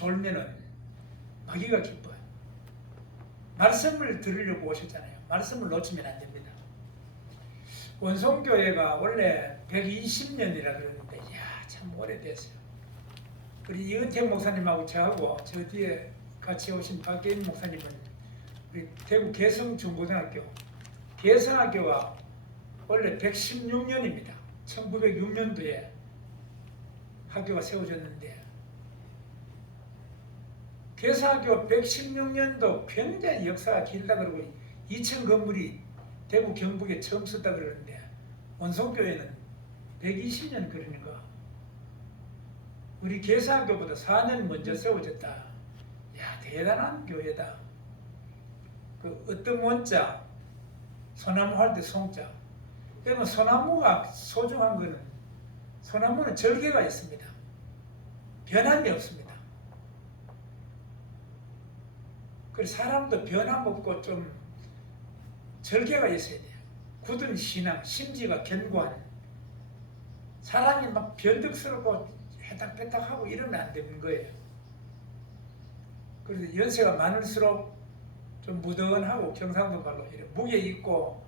졸면은 마귀가 기뻐요. 말씀을 들으려고 오셨잖아요. 말씀을 놓치면 안 됩니다. 원성교회가 원래 120년이라 그러는데 참 오래됐어요. 우리 이은택 목사님하고 저하고 저 뒤에 같이 오신 박계인 목사님은 우리 대구 개성중고등학교 개성학교가 원래 116년입니다. 1906년도에 학교가 세워졌는데 개성학교 116년도 굉장히 역사가 길다 그러고 2층 건물이 대구 경북에 처음 썼다 그러는데 원성교회는 120년 그러는 거. 우리 개성학교보다 4년 먼저 세워졌다. 야, 대단한 교회다. 그 어떤 원자 소나무 할 때 송자. 그러면 소나무가 소중한 거는 소나무는 절개가 있습니다. 변함이 없습니다. 그래서 사람도 변함없고 좀 절개가 있어야 돼요. 굳은 신앙, 심지가 견고한 사람이 막 변덕스럽고 해닥해닥하고 이러면 안 되는 거예요. 그래서 연세가 많을수록 좀 무던하고 경상도 말로 이렇게 무게 있고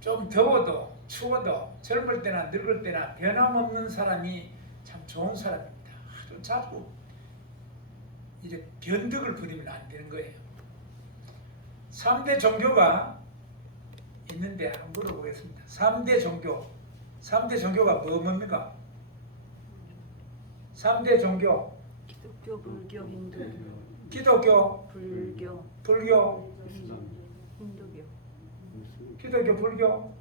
좀 더워도 추워도 젊을 때나 늙을 때나 변함없는 사람이 참 좋은 사람입니다. 아주 자주 이제 변덕을 부리면 안 되는 거예요. 3대 종교가 있는데 한번 물어보겠습니다. 3대 종교. 3대 종교가 뭡니까? 3대 종교. 기독교, 불교, 힌두교. 기독교, 불교, 힌두교. 힌두교. 기독교, 불교.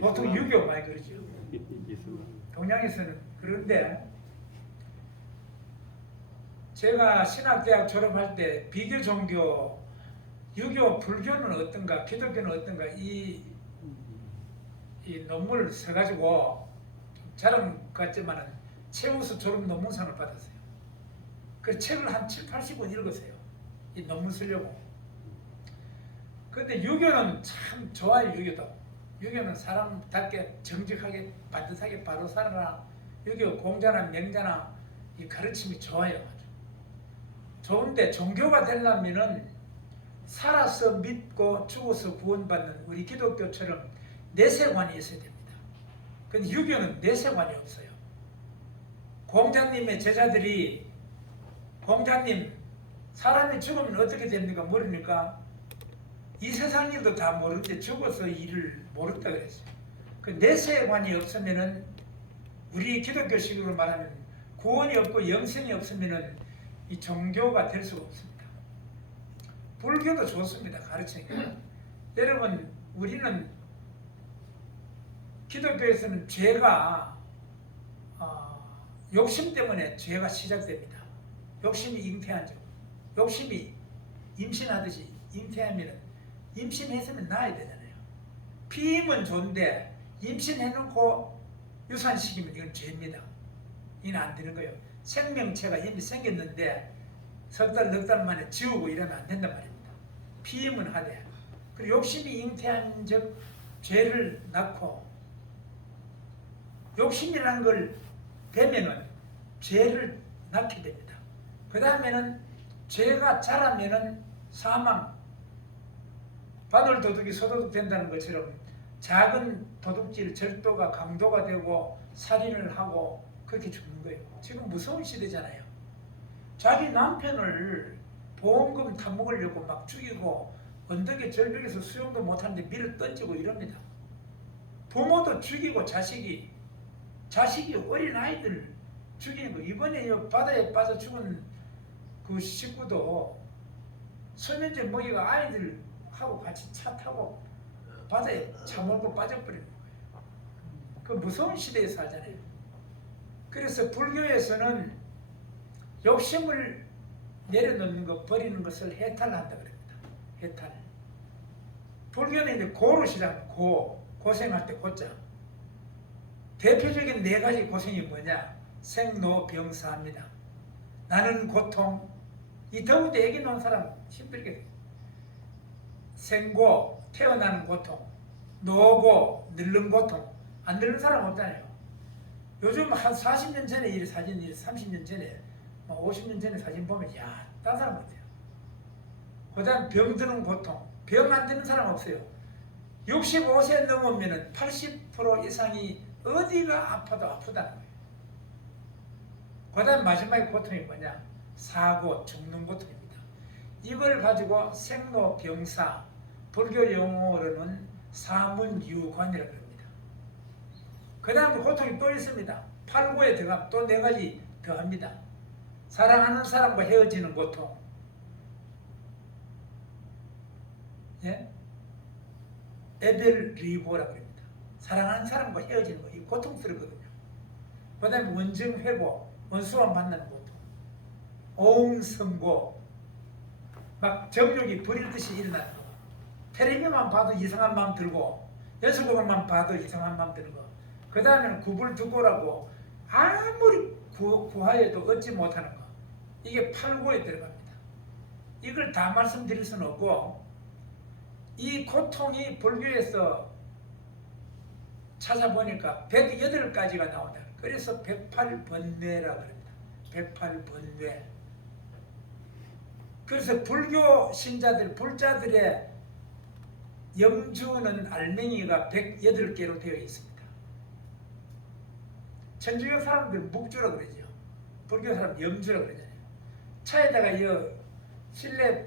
보통 유교 많이 그러죠. 동양에서는. 그런데 제가 신학대학 졸업할 때 비교 종교, 유교, 불교는 어떤가, 기독교는 어떤가 이 논문을 써가지고 자랑 같지만은 최우수 졸업 논문상을 받았어요. 그 책을 한 7, 80권 읽었어요. 이 논문 쓰려고. 근데 유교는 참 좋아요. 유교는 사람답게 정직하게 반듯하게 바로 살아라. 유교 공자나 명자나 이 가르침이 좋아요. 좋은데 종교가 되려면은 살아서 믿고 죽어서 구원받는 우리 기독교처럼 내세관이 있어야 됩니다. 근데 유교는 내세관이 없어요. 공자님의 제자들이 공자님 사람이 죽으면 어떻게 됩니까? 모르니까 이 세상 일도 다 모르는데 죽어서 일을 모른다 그랬어요. 그 내세관이 없으면은 우리 기독교식으로 말하면 구원이 없고 영생이 없으면은 이 종교가 될 수가 없습니다. 불교도 좋습니다. 가르치는 게. 여러분 우리는 기독교에서는 죄가 욕심 때문에 죄가 시작됩니다. 욕심이 잉태한 적. 욕심이 임신하듯이 잉태하면 임신했으면 낳아야 되잖아요. 피임은 좋은데 임신해놓고 유산시키면 이건 죄입니다. 이는 안 되는 거예요. 생명체가 이미 생겼는데 석 달, 넉 달 만에 지우고 이러면 안 된단 말입니다. 피임은 하되. 그리고 욕심이 잉태한 적 죄를 낳고 욕심이라는 걸 되면은 죄를 낳게 됩니다. 그 다음에는 죄가 자라면은 사망, 바늘 도둑이 소도둑 된다는 것처럼 작은 도둑질, 절도가 강도가 되고 살인을 하고 그렇게 죽는 거예요. 지금 무서운 시대잖아요. 자기 남편을 보험금 타먹으려고 막 죽이고 언덕에 절벽에서 수영도 못하는데 밀어 던지고 이럽니다. 부모도 죽이고 자식이 어린 아이들 죽이는 거. 이번에 바다에 빠져 죽은 그 식구도 설면제 먹이가 아이들하고 같이 차 타고 바다에 차 몰고 빠져버리는 거예요. 그 무서운 시대에 살잖아요. 그래서 불교에서는 욕심을 내려놓는 것, 버리는 것을 해탈한다 그럽니다. 해탈. 불교는 이제 고로 시작, 고생할 때 고자. 대표적인 4가지 고생이 뭐냐? 생로병사입니다. 나는 고통, 이 더운데 애기 낳은 사람 힘들게 돼. 생고, 태어나는 고통, 노고, 늙는 고통. 안 늙는 사람 없잖아요. 요즘 한 40년 전에 이 사진, 30년 전에, 50년 전에 사진 보면 야, 딴 사람 같아요. 그다음 병 드는 고통, 병 안 드는 사람 없어요. 65세 넘으면 80% 이상이 어디가 아파도 아프다는 거예요. 그다음 마지막에 고통이 뭐냐? 사고, 죽는 고통입니다. 이걸 가지고 생로병사, 불교 용어로는 사문유관이라고 합니다. 그 다음에 고통이 또 있습니다. 팔고에 들어가면 또 4가지 더 합니다. 사랑하는 사람과 헤어지는 고통, 예? 에델리보라고 합니다. 사랑하는 사람과 헤어지는 거, 이 고통스럽거든요. 그 다음에 원정회고, 원수와 만나는 고통, 오음선고, 막 정욕이 부릴듯이 일어나는 거, 텔레비만 봐도 이상한 마음 들고, 연속곡만 봐도 이상한 마음 드는 거, 그 다음에는 구불두고라고 아무리 구하여도 얻지 못하는 거, 이게 팔고에 들어갑니다. 이걸 다 말씀드릴 수는 없고, 이 고통이 불교에서 찾아보니까 108가지가 나온다. 그래서 108번뇌라고 합니다. 108번뇌. 그래서 불교 신자들, 불자들의 염주는 알맹이가 108개로 되어 있습니다. 천주교 사람들 묵주라고 그러죠. 불교 사람 염주라고 그러잖아요. 차에다가 이 실내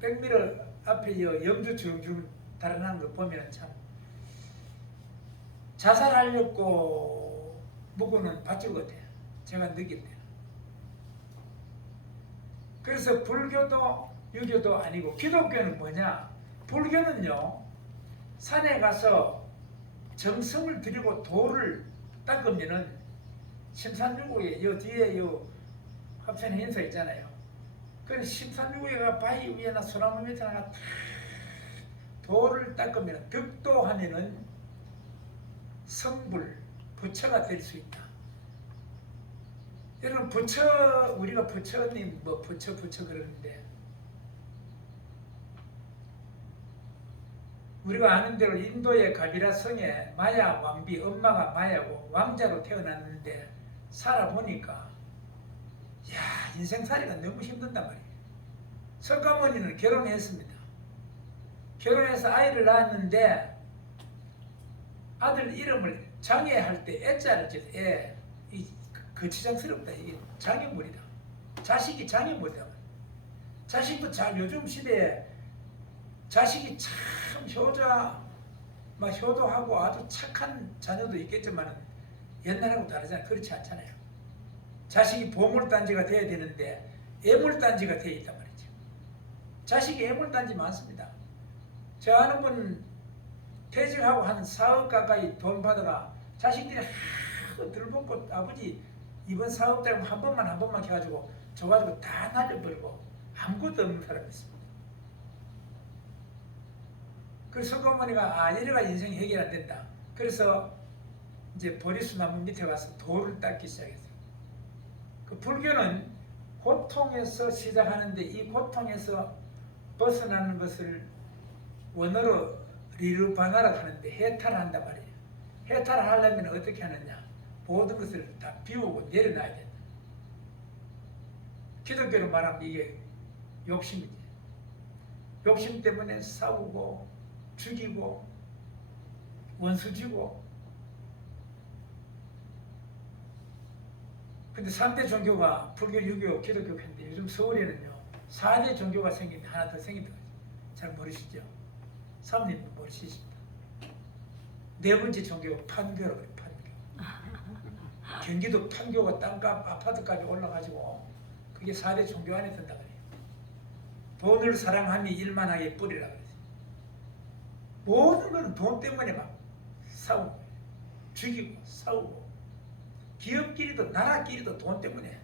백미러 앞에 이 염주 주렁주렁 달아나는 거 보면 참 자살하려고 묵고는 받질 못해요. 제가 느낄 때. 그래서 불교도 유교도 아니고 기독교는 뭐냐? 불교는요, 산에 가서 정성을 들이고 돌을 닦으면은 심산유구에 요 뒤에 요 합천 행사 있잖아요. 그 심산유구에가 바위 위에나 소나무 밑에나 다 돌을 닦으면 득도하면은 성불, 부처가 될 수 있다. 여러분 부처, 우리가 부처님 뭐 부처 그러는데 우리가 아는 대로 인도의 가비라 성에 마야 왕비, 엄마가 마야고 왕자로 태어났는데 살아보니까 야, 인생살이가 너무 힘든단 말이에요. 석가모니는 결혼했습니다. 결혼해서 아이를 낳았는데 아들 이름을 장애할 때 애자를 지어 이 거치장스럽다. 이게 장애물이다. 자식이 장애물이다. 자식도 잘 요즘 시대에 자식이 참 막 효도하고 아주 착한 자녀도 있겠지만 옛날하고 다르잖아요. 그렇지 않잖아요. 자식이 보물단지가 돼야 되는데 애물단지가 되어 있단 말이죠. 자식이 애물단지 많습니다. 저 아는 분 퇴직하고 한 4억 가까이 돈 받아가 자식들이 들먹고 아버지 이번 사업자금 한 번만 해가지고 줘가지고 다 날려버리고 아무것도 없는 사람이 있습니다. 그래서 석가모니가 이래가 인생이 해결 안 된다. 그래서 이제 보리수 나무 밑에 가서 돌을 닦기 시작했어요. 그 불교는 고통에서 시작하는데 이 고통에서 벗어나는 것을 원어로 리르바나라고 하는데 해탈을 한단 말이에요. 해탈을 하려면 어떻게 하느냐? 모든 것을 다 비우고 내려놔야 된다. 기독교로 말하면 이게 욕심이지. 욕심 때문에 싸우고 죽이고 원수 지고. 근데 3대 종교가 불교, 유교, 기독교 했는데 요즘 서울에는요 4대 종교가 생긴데 하나 더 생기더라고요. 잘 모르시죠? 사모님도 모르시십니다. 4번째 종교가 판교라고 그래요. 판교. 경기도 판교가 땅값 아파트까지 올라가지고 그게 4대 종교 안에 든다 그래요. 돈을 사랑함이 일만하게 뿌리라 그래요. 모든 거는 돈 때문에 막 싸우고 죽이고 싸우고 기업끼리도 나라끼리도 돈 때문에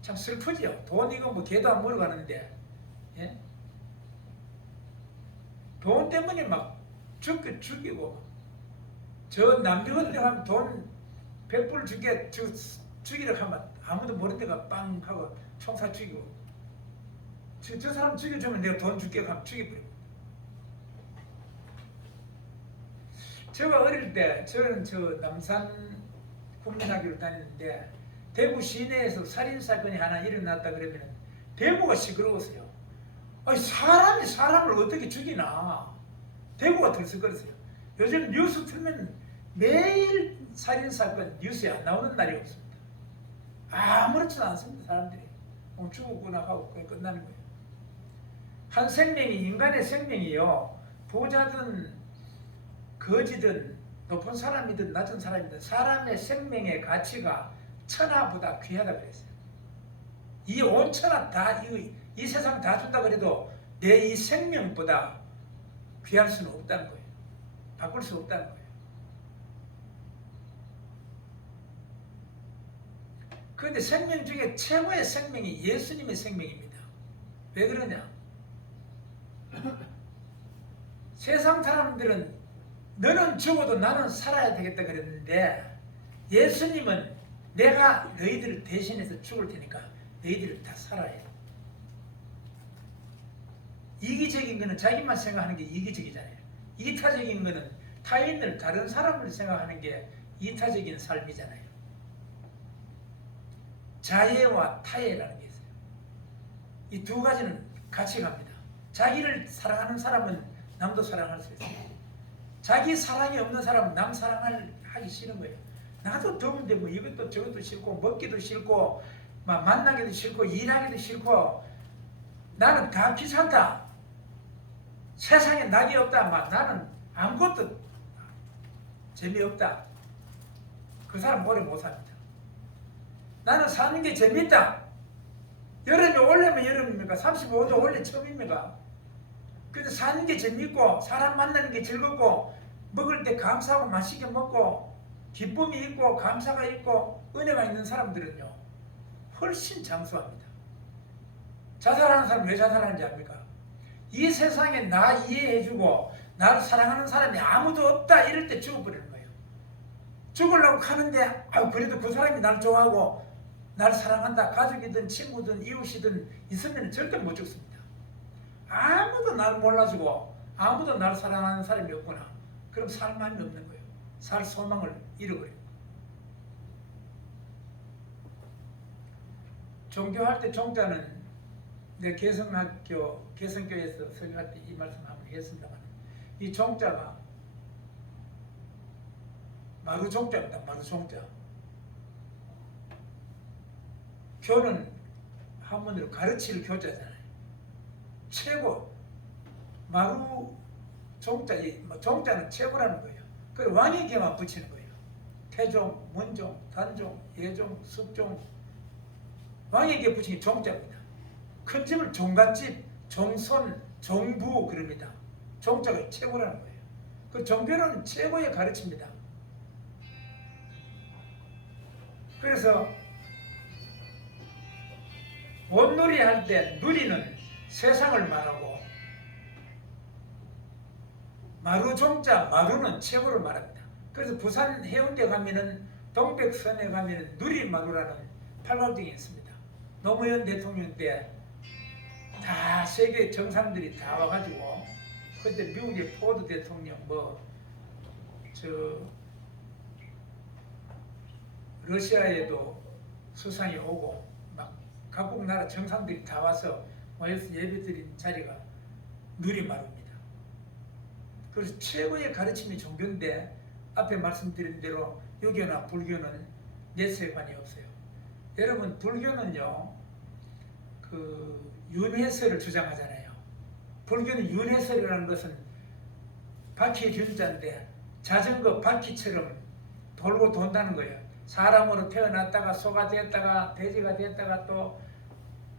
참 슬프지요. 돈 이거 뭐 개도 안 물어가는데 예? 돈 때문에 막 죽이고 저 남녀들 하면 돈 100불 죽이려고 하면 아무도 모르는 데가 빵 하고 총사 죽이고 저 사람 죽여주면 내가 돈 줄게 하면 죽여버리고 제가 어릴 때 저는 남산 국민학교를 다녔는데 대구 시내에서 살인 사건이 하나 일어났다 그러면 대구가 시끄러웠어요. 아니 사람이 사람을 어떻게 죽이나. 대구가 들썩거렸어요. 요즘 뉴스 틀면 매일 살인 사건 뉴스에 안 나오는 날이 없습니다. 아무렇지도 않습니다. 사람들이 죽었구나 하고 그냥 끝나는 거예요. 한 생명이, 인간의 생명이요, 부자든 거지든 높은 사람이든 낮은 사람이든 사람의 생명의 가치가 천하보다 귀하다 그랬어요. 이 온 천하 다, 이 세상 다 준다 그래도 내 이 생명보다 귀할 수는 없다는 거예요. 바꿀 수 없다는 거예요. 그런데 생명 중에 최고의 생명이 예수님의 생명입니다. 왜 그러냐? 세상 사람들은 너는 죽어도 나는 살아야 되겠다 그랬는데 예수님은 내가 너희들을 대신해서 죽을 테니까 너희들을 다 살아야. 이기적인 거는 자기만 생각하는 게 이기적이잖아요. 이타적인 거는 타인을, 다른 사람을 생각하는 게 이타적인 삶이잖아요. 자애와 타애라는 게 있어요. 이 두 가지는 같이 갑니다. 자기를 사랑하는 사람은 남도 사랑할 수 있어요. 자기 사랑이 없는 사람은 남 사랑하기 싫은 거예요. 나도 더운데 뭐 이것도 저것도 싫고 먹기도 싫고 막 만나기도 싫고 일하기도 싫고 나는 다 귀찮다. 세상에 낙이 없다. 막 나는 아무것도 재미없다. 그 사람 오래 못 삽니다. 나는 사는 게 재밌다. 여름이 올해면 여름입니까? 35도 올해 처음입니까? 근데 사는 게 재밌고 사람 만나는 게 즐겁고 먹을 때 감사하고 맛있게 먹고 기쁨이 있고 감사가 있고 은혜가 있는 사람들은요 훨씬 장수합니다. 자살하는 사람 왜 자살하는지 압니까? 이 세상에 나 이해해주고 나를 사랑하는 사람이 아무도 없다 이럴 때 죽어버리는 거예요. 죽으려고 하는데 그래도 그 사람이 나를 좋아하고 나를 사랑한다. 가족이든 친구든 이웃이든 있으면 절대 못 죽습니다. 아무도 나를 몰라주고 아무도 나를 사랑하는 사람이 없구나. 그럼 살 마음이 없는 거예요. 살 소망을 잃어버려요. 종교할 때 종자는 내 개성교에서 설교할 때 이 말씀 한번 했습니다만 이 종자가 마루 종자입니다. 마루 종자. 교는 한문으로 가르칠 교자잖아요. 최고. 마루 종자, 종자는 최고라는 거예요. 그래서 왕에게만 붙이는 거예요. 태종, 문종, 단종, 예종, 숙종. 왕에게 붙이는 종자입니다. 큰 집을 종갓집, 종손, 종부 그럽니다. 종자가 최고라는 거예요. 그 종교는 최고의 가르침입니다. 그래서 온누리 할 때 누리는 세상을 말하고 마루종자, 마루는 최고를 말합니다. 그래서 부산 해운대 가면은 동백섬에 가면은 누리마루라는 팔각정이 있습니다. 노무현 대통령 때 다 세계 정상들이 다 와가지고 그때 미국의 포드 대통령 러시아에도 수상이 오고 막 각국 나라 정상들이 다 와서 모여서 예배드린 자리가 누리마루입니다. 그래서 최고의 가르침이 종교인데 앞에 말씀드린 대로 유교나 불교는 내세관이 없어요. 여러분 불교는요 윤회설을 주장하잖아요. 불교는 윤회설이라는 것은 바퀴 균자인데 자전거 바퀴처럼 돌고 돈다는 거예요. 사람으로 태어났다가 소가 됐다가 돼지가 됐다가 또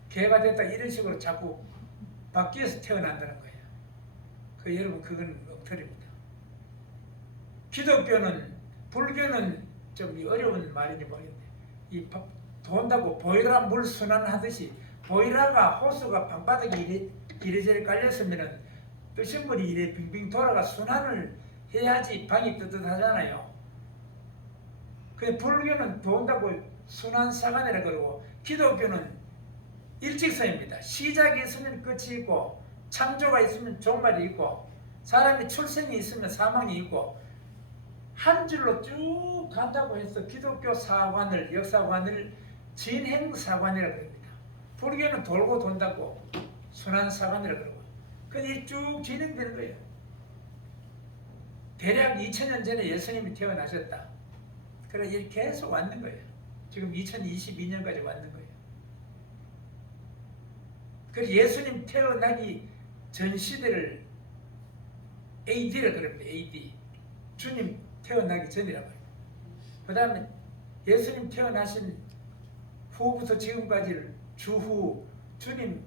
개가 됐다 이런 식으로 자꾸 바퀴에서 태어난다는 거예요. 여러분 그건 엉터리입니다. 기독교는 불교는 좀 어려운 말인지 모르겠는데 이 돈다고 보이라 물 순환하듯이 보이라가 호수가 방바닥에 이래저래 깔렸으면 뜨신물이 이래 빙빙 돌아가 순환을 해야지 방이 뜨뜻하잖아요. 그 불교는 돈다고 순환사관이라 그러고 기독교는 일직선입니다. 시작이 있으면 끝이 있고 창조가 있으면 종말이 있고 사람이 출생이 있으면 사망이 있고 한 줄로 쭉 간다고 해서 기독교 사관을 역사관을 진행사관이라고 합니다. 불교는 돌고 돈다고 순환사관이라고 그러고 그게 쭉 진행되는 거예요. 대략 2000년 전에 예수님이 태어나셨다. 그래 이렇게 계속 왔는 거예요. 지금 2022년까지 왔는 거예요. 그래서 예수님 태어나기 전 시대를 AD라고 그럽니다. AD. 주님 태어나기 전이라고 해요. 그 다음에 예수님 태어나신 후부터 지금까지를 주후, 주님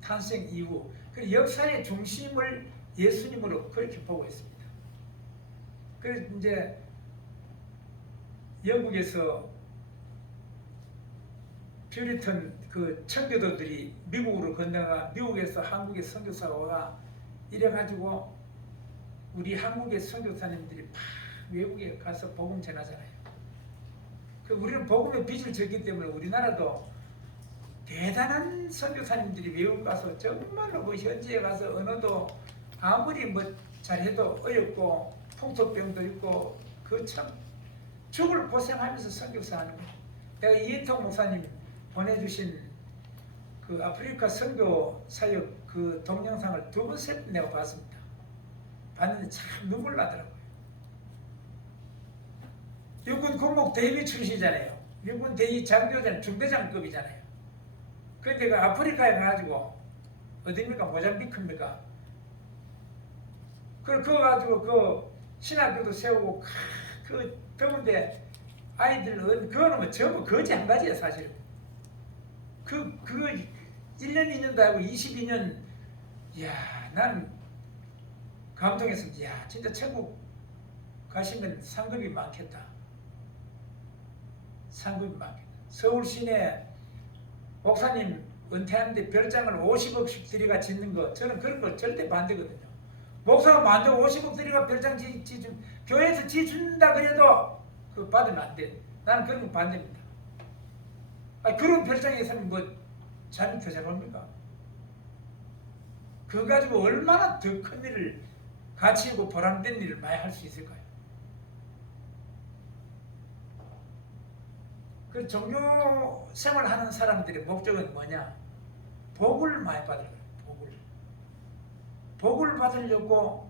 탄생 이후, 그 역사의 중심을 예수님으로 그렇게 보고 있습니다. 그래서 이제 영국에서 퓨리턴 그 청교도들이 미국으로 건너가 미국에서 한국의 선교사가 와 이래가지고 우리 한국의 선교사님들이 막 외국에 가서 복음 전하잖아요. 그 우리는 복음의 빚을 졌기 때문에 우리나라도 대단한 선교사님들이 외국 가서 정말로 그 현지에 가서 언어도 아무리 뭐 잘해도 어렵고 풍토병도 있고 그 참 죽을 고생하면서 선교사하는 거예요. 내가 이인통 목사님 보내주신 그 아프리카 선교 사역 그 동영상을 2번, 3번 내가 봤습니다. 봤는데 참 눈물 나더라고요. 육군 군목 대위 출신이잖아요. 육군 대위 장교전 중대장급이잖아요. 그런데 그 아프리카에 가가지고 어디입니까? 모잠비크입니까? 그거 가지고 그 신학교도 세우고 그 더운데 아이들 그거는 뭐 전부 거지 한 가지야 사실은. 그 1년 2년도 하고 22년 이야 난 감동했습니다. 이야 진짜 천국 가시면 상급이 많겠다. 상급이 많겠다. 서울 시내 목사님 은퇴하는데 별장을 50억씩 들여가 짓는 거 저는 그런 거 절대 반대거든요. 목사가 만들고 50억 들여가 별장 지준 교회에서 지준다 그래도 그거 받으면 안 돼. 나는 그런 거 반대입니다. 그런 별장에서는 뭐 잠이 더 잘 옵니까? 그거 가지고 얼마나 더 큰 일을 가치 있고 보람된 일을 많이 할 수 있을까요? 그 종교 생활하는 사람들의 목적은 뭐냐? 복을 많이 받으려고 해요. 복을 받으려고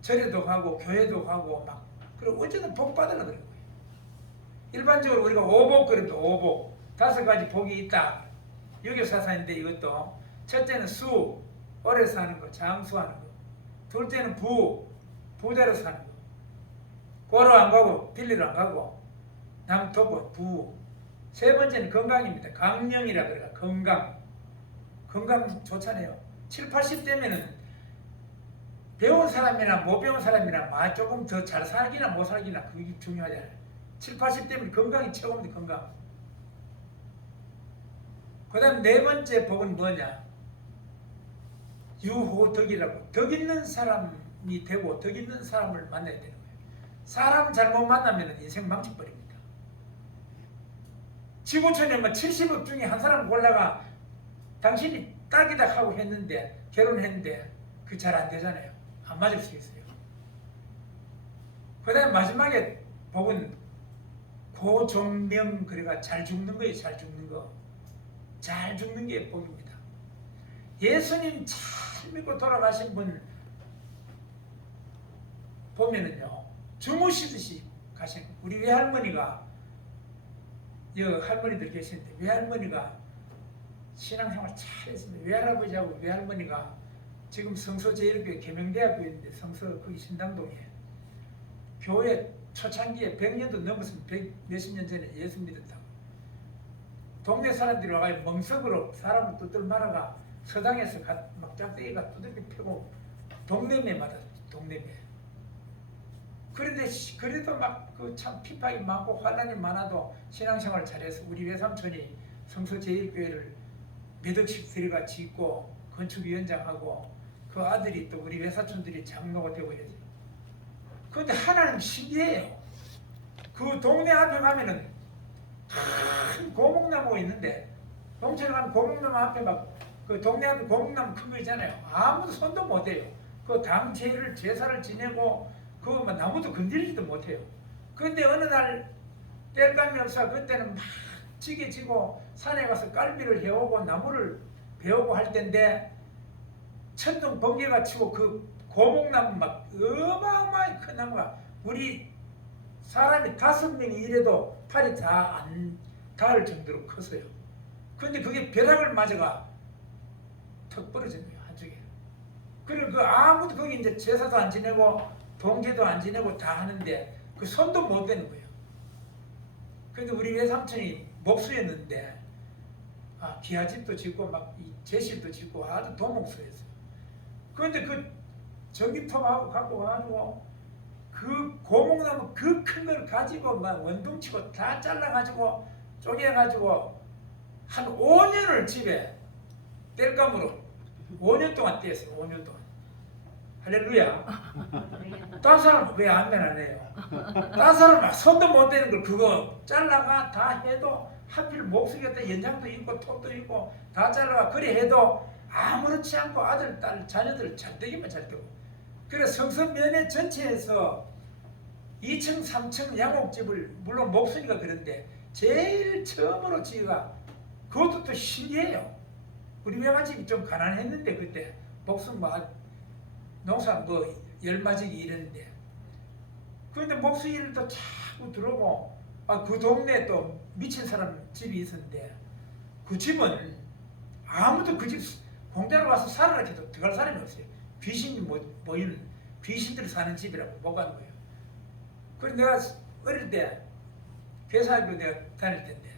절에도 가고 교회도 가고 막 그리고 어쨌든 복 받으려고 그래요. 일반적으로 우리가 오복 그럽니다. 오복 5가지 복이 있다. 유교사상인데 이것도 첫째는 수, 오래 사는 거, 장수하는 거. 둘째는 부자로 사는 거. 고로 안 가고 빌리로 안 가고 남토고 부. 세 번째는 건강입니다. 강령이라 그래요. 건강 좋잖아요. 7, 80대면은 배운 사람이나 못 배운 사람이나 조금 더 잘 살기나 못 살기나 그게 중요하잖아요. 7, 80대면 건강이 최고입니다. 건강. 그 다음 4번째 복은 뭐냐? 유호덕이라고 덕 있는 사람이 되고 덕 있는 사람을 만나야 되는 거예요. 사람 잘못 만나면 인생 망쳐버립니다. 지구촌에 70억 중에 한 사람 골라가 당신이 딱이다 하고 했는데 결혼했는데 그 잘 안 되잖아요. 안 맞을 수 있어요. 그 다음에 마지막에 복은 고종명 그래가 잘 죽는 거예요. 잘 죽는 거. 잘 죽는 게 복입니다. 예수님 잘 믿고 돌아가신 분 보면은요 주무시듯이 가신 우리 외할머니가 할머니들 계시는데 외할머니가 신앙생활 잘 했습니다. 외할아버지하고 외할머니가 지금 성서제일교회 계명대학교 있는데 성서 거기 신당동에 교회 초창기에 100년도 넘었으면 100 몇십 년 전에 예수 믿었다고 동네 사람들이 와가지고 멍석으로 사람을 뚜들 말아가 서당에서 막 짝대기가 두들겨 패고 동네매 맞았어요. 동네매. 그런데 그래도 막 그 참 핍박이 많고 환난이 많아도 신앙생활을 잘해서 우리 외삼촌이 성서제일교회를 몇 억씩 들여가 짓고 건축위원장하고 그 아들이 또 우리 외사촌들이 장로가 되고 이러죠. 그런데 하나는 신기해요. 그 동네 앞에 가면은 큰 고목나무가 있는데 동천에 가면 고목나무 앞에 막 그 동네 앞에 고목나무 큰 거 있잖아요. 아무도 손도 못 대요. 그 당제를 제사를 지내고 그거 뭐 나무도 건드리지도 못해요. 그런데 어느 날 뗄감이 없어 그때는 막 지게 지고 산에 가서 깔비를 해오고 나무를 베오고 할 때인데 천둥 번개가 치고 그 고목나무 막 어마어마하게 큰 나무가 우리 사람이 5명이 일해도 팔이 다 안 닿을 정도로 컸어요. 그런데 그게 벼락을 맞아가 턱 부러진 거예요, 한쪽에. 그리고 그 아무도 거기 이제 제사도 안 지내고 동제도 안 지내고 다 하는데 그 손도 못 대는 거예요. 그런데 우리 외삼촌이 목수였는데 기아집도 짓고 막 제실도 짓고 아주 도목수였어요. 그런데 그 전기톱하고 갖고 와가지고 그 고목나무 그 큰 걸 가지고 막 원동치고 다 잘라가지고 쪼개가지고 한 5년을 집에 뗄감으로 5년 동안 떼었어요. 5년 동안. 할렐루야. 딴 사람 왜 안면 안 해요? 딴 사람 막 손도 못 대는 걸 그거 잘라가 다 해도 하필 목수겠다 연장도 있고 톱도 있고 다 잘라가 그래 해도 아무렇지 않고 아들, 딸, 자녀들 잘 되기만 잘 되고. 그래서 성서면회 전체에서 2층, 3층 양옥집을 물론 목수니까 그런데 제일 처음으로 지어가 그것도 또 신기해요. 우리 외갓집이 좀 가난했는데 그때 목수 농사 열마지기 이랬는데 그런데 목수 일도 자꾸 들어오고 그 동네에 또 미친 사람 집이 있었는데 그 집은 아무도 그 집 공짜로 와서 살아라 해도 들어갈 사람이 없어요. 귀신이 모이는 귀신들이 사는 집이라고 못 가는 거예요. 그래서 내가 어릴 때 회사학교 내가 다닐 때인데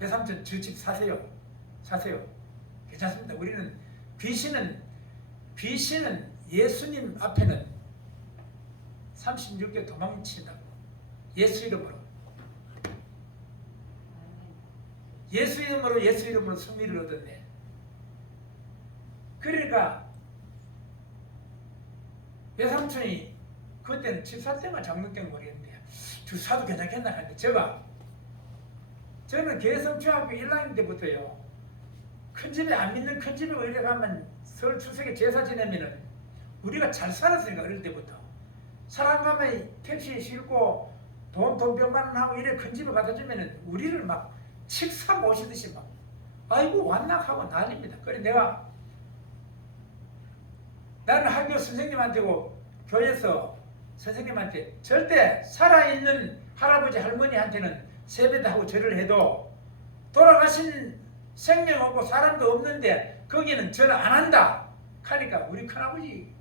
회삼촌 저 집 사세요. 괜찮습니다. 우리는 귀신은 예수님 앞에는 36개 도망친다고. 예수 이름으로 승리를 얻었네. 그러니까 외삼촌이 그때는 집 살 때만 장로 때는 모르겠는데 주사도 괜찮겠나 하는데 저는 개성중학교 1학년 때부터요. 큰 집에 안 믿는 큰 집에 이래 가면 설 추석에 제사 지내면은 우리가 잘 살았으니까 어릴 때부터 사람 가면 택시에 싣고 돈 몇만 원 하고 이래 큰 집에 갖다 주면은 우리를 막 식사 모시듯이 막 아이고 왔나 하고 난립니다. 그래 나는 학교 선생님한테고 교회에서 선생님한테 절대 살아있는 할아버지 할머니한테는 세배도 하고 절을 해도 돌아가신 생명 없고 사람도 없는데 거기는 절 안 한다 하니까 우리 큰아버지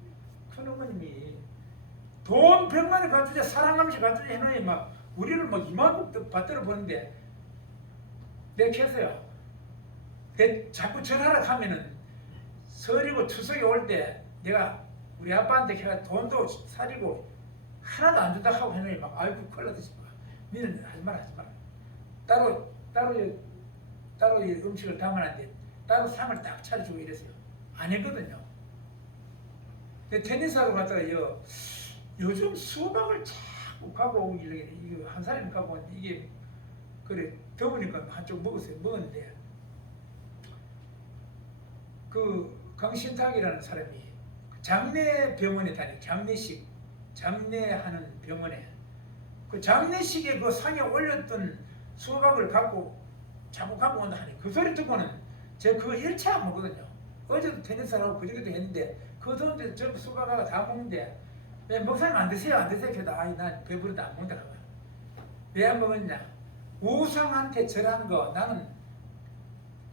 큰어머님이 돈 100만 원 갖주자 사랑하면서 갖주자 해놓으니 막 우리를 막 이만큼 받들어 보는데 내가 했어요. 자꾸 절하러 가면은 설이고 추석에 올 때 내가 우리 아빠한테 걔가 돈도 사리고 하나도 안 준다 하고 해놓으니 막 아이고 큰일 났지. 니는 하지 마라. 따로 음식을 담아놨는데 따로 상을 딱 차려주고 이랬어요. 안 했거든요. 근데 테니스하고 갔다가 요즘 수박을 자꾸 가고 오길래 이거 한 사람이 가고 왔는데 이게 그래 더우니까 한쪽 먹었는데 그 강신탁이라는 사람이 장례병원에 장례하는 병원에 그 장례식에 그 상에 올렸던 수박을 자꾸 갖고 온다 하니 그 소리 듣고는 제가 그거 1차 안 먹거든요. 어제도 테니스하고 그저께도 했는데 그 더운데 저 수박을 다 먹는데 왜 목사님 안 드세요? 해도 난 배부르다 안 먹는다. 왜 안 먹었냐? 우상한테 절한 거 나는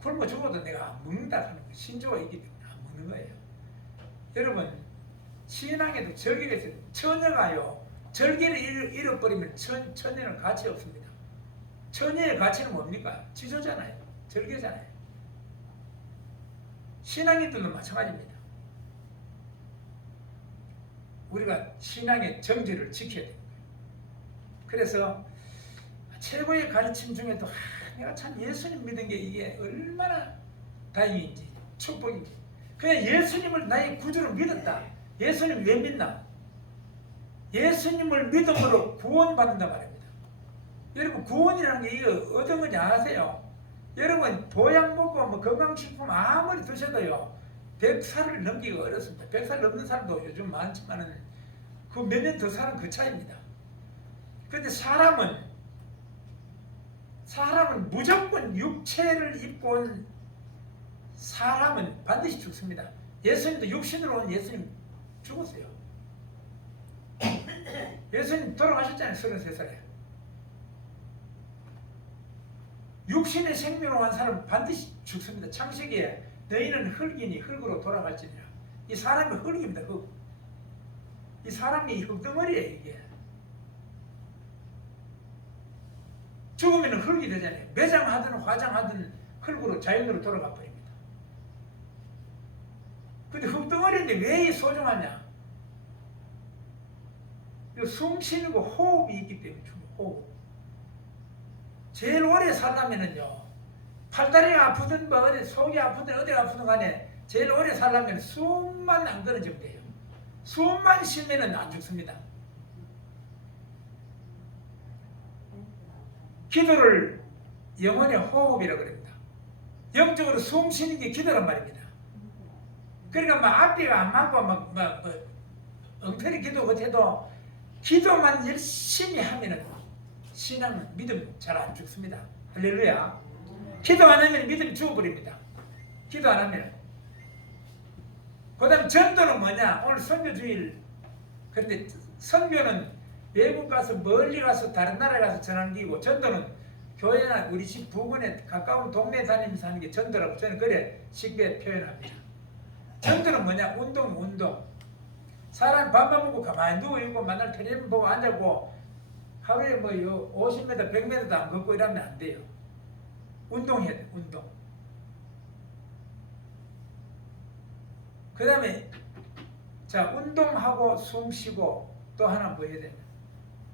굶어 죽어도 내가 안 먹는다 하는 거 신조가 있기 때문에 안 먹는 거예요. 여러분 신앙에도 절기가 있어요. 처녀가요. 절기를 잃어버리면 처녀는 가치 없습니다. 처녀의 가치는 뭡니까? 지조잖아요. 절개잖아요. 신앙인들도 마찬가지입니다. 우리가 신앙의 정제를 지켜야 됩니다. 그래서 최고의 가르침 중에도 내가 참 예수님 믿은 게 이게 얼마나 다행인지 축복인지 그냥 예수님을 나의 구주로 믿었다. 예수님 왜 믿나? 예수님을 믿음으로 구원받는단 말입니다. 여러분 구원이라는 게 이거 어떤 건지 아세요? 여러분 보약 먹고 건강식품 아무리 드셔도요 100살을 넘기가 어렵습니다. 100살 넘는 사람도 요즘 많지만은 그 몇 년 더 사는 그 차이입니다. 그런데 사람은 무조건 육체를 입고 온 사람은 반드시 죽습니다. 예수님도 육신으로 온 예수님 죽었어요. 예수님 돌아가셨잖아요. 33살에. 육신의 생명으로 온 사람은 반드시 죽습니다. 창세기에 너희는 흙이니 흙으로 돌아갈지니라. 이 사람이 흙입니다. 흙. 이 사람이 흙덩어리예요. 이게. 죽으면 흙이 되잖아요. 매장하든 화장하든 흙으로 자연으로 돌아가 버립니다. 근데 흙덩어리인데 왜 소중하냐? 숨 쉬는 거 호흡이 있기 때문에 호흡. 제일 오래 살려면은요, 팔다리가 아프든 뭐 어디 속이 아프든 어디가 아프든 간에 제일 오래 살려면 숨만 안 끊어지면 돼요. 숨만 쉬면은 안 죽습니다. 기도를 영혼의 호흡이라고 그럽니다. 영적으로 숨 쉬는 게 기도란 말입니다. 그러니까 막 앞뒤가 안 맞고 막 엉터리 기도 못해도 기도만 열심히 하면은 신앙 믿음 잘 안 죽습니다. 할렐루야. 기도 안 하면 믿음이 죽어버립니다. 기도 안 하면. 그 다음 전도는 뭐냐? 오늘 선교 주일. 그런데 선교는 외국 가서 멀리 가서 다른 나라에 가서 전하는 게고, 전도는 교회나 우리 집 부근에 가까운 동네 다니면서 하는 게 전도라고 저는 그래 쉽게 표현합니다. 전도는 뭐냐? 운동. 사람 밥만 먹고 가만히 누워있고 만날 텔레비전 보고 앉아고 하루에 뭐 50m, 100m도 안 걷고 이러면 안 돼요. 운동해야 돼, 운동. 그 다음에 자, 운동하고 숨 쉬고 또 하나 뭐 해야 되냐?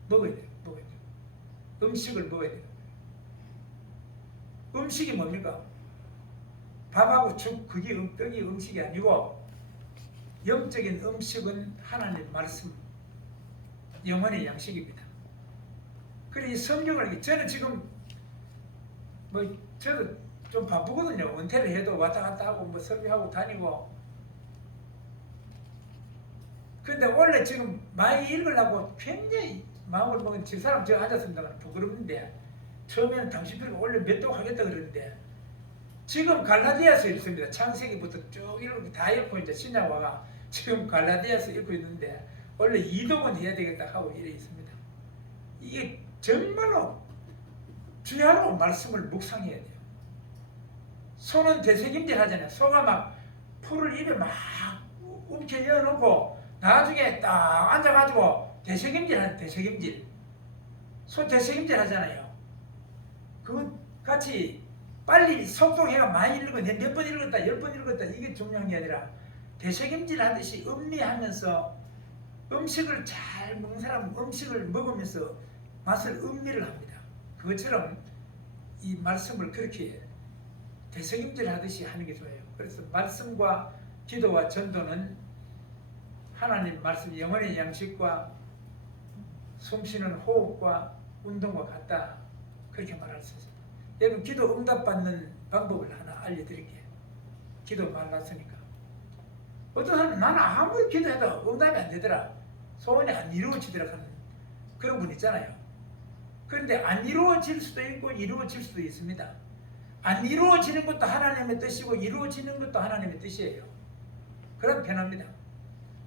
먹어야 돼요. 음식을 먹어야 돼요. 음식이 뭡니까? 밥하고 죽, 떡이 음식이 아니고 영적인 음식은 하나님 말씀, 영혼의 양식입니다. 그래서 이 성경을, 저는 지금 저도 좀 바쁘거든요. 은퇴를 해도 왔다 갔다 하고 뭐 설교하고 다니고. 근데 원래 지금 많이 읽으려고 굉장히 마음을 먹은 집사람 저 앉았습니다만 부끄럽는데, 처음에는 당신 필요가 원래 몇 도 하겠다 그러는데 지금 갈라디아서 읽습니다. 창세기부터 쭉 읽고 다 읽고 이제 신약화가 지금 갈라디아서 읽고 있는데 원래 2독은 해야 되겠다 하고 이래 있습니다. 이게 정말로 주야로 말씀을 묵상해야 돼요. 소는 되새김질 하잖아요. 소가 막 풀을 입에 막 움켜 열어놓고 나중에 딱 앉아가지고 되새김질 하는 되새김질. 소 되새김질 하잖아요. 그거 같이 빨리 속독해가 많이 읽으면 몇 번 읽었다 10번 읽었다 이게 중요한 게 아니라 되새김질 하듯이 음미하면서 음식을 잘 먹는 사람은 음식을 먹으면서 맛을 음미를 합니다. 그것처럼 이 말씀을 그렇게 되새김질 하듯이 하는 게 좋아요. 그래서 말씀과 기도와 전도는 하나님 말씀 영혼의 양식과 숨쉬는 호흡과 운동과 같다. 그렇게 말할 수 있습니다. 여러분 기도 응답받는 방법을 하나 알려드릴게요. 기도 말랐으니까. 어떤 사람은 나는 아무리 기도해도 응답이 안 되더라. 소원이 안 이루어지더라 하는 그런 분 있잖아요. 그런데 안 이루어질 수도 있고 이루어질 수도 있습니다. 안 이루어지는 것도 하나님의 뜻이고 이루어지는 것도 하나님의 뜻이에요. 그럼 편합니다.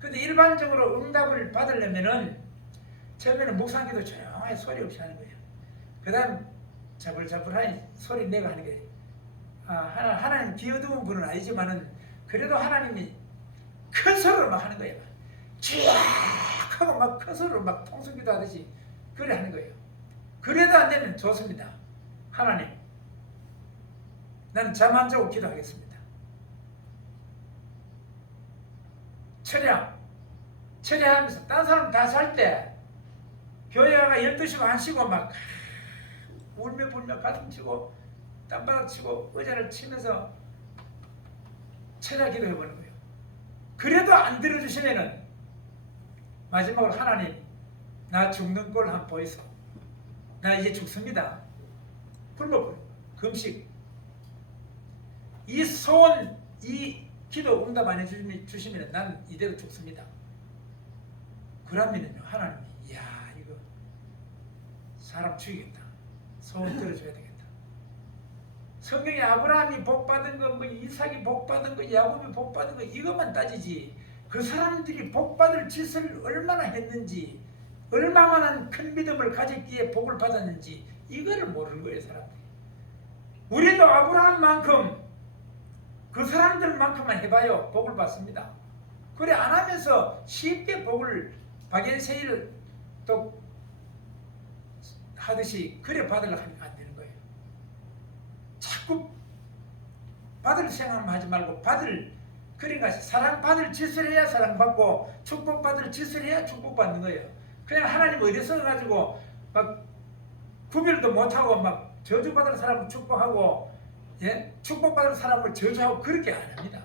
근데 일반적으로 응답을 받으려면은 처음에는 묵상기도 조용하게 소리 없이 하는 거예요. 그 다음 자불자불하니 소리 내가 하는 거예요. 하나님 귀 어두운 분은 아니지만은 그래도 하나님이 큰 소리로 막 하는 거예요. 쥐악 하고 막 큰 소리로 막 통성기도 하듯이 그래 하는 거예요. 그래도 안 되면 좋습니다. 하나님, 나는 잠 안 자고 기도하겠습니다. 철야하면서 딴 사람 다 잘 때 교회 가가 12시고 안 쉬고 막 울며 불며 가슴 치고 땀바닥 치고 의자를 치면서 철야 기도해 보는 거예요. 그래도 안 들어주시면은 마지막으로 하나님, 나 죽는 꼴 한번 보이소. 나 이제 죽습니다. 굶어 금식. 이 소원, 이 기도 응답 안 해주시면 난 이대로 죽습니다. 그러면은요 하나님이 이야 이거 사람 죽이겠다. 소원 들어줘야 되겠다. 성경에 아브라함이 복받은 거, 뭐 이삭이 복받은 거, 야곱이 복받은 거 이것만 따지지 그 사람들이 복받을 짓을 얼마나 했는지 얼마만한 큰 믿음을 가졌기에 복을 받았는지 이거를 모르는 거예요 사람들이. 우리도 아브라함만큼 그 사람들만큼만 해봐요 복을 받습니다. 그래 안 하면서 쉽게 복을 박연세일 또 하듯이 그래 받으려고 하면 안 되는 거예요. 자꾸 받을 생각만 하지 말고 그러니까 사랑받을 짓을 해야 사랑받고 축복받을 짓을 해야 축복받는 거예요. 그냥 하나님 어디서 가지고 막 구별도 못하고 막 저주받을 사람을 축복하고 예? 축복받을 사람을 저주하고 그렇게 안 합니다.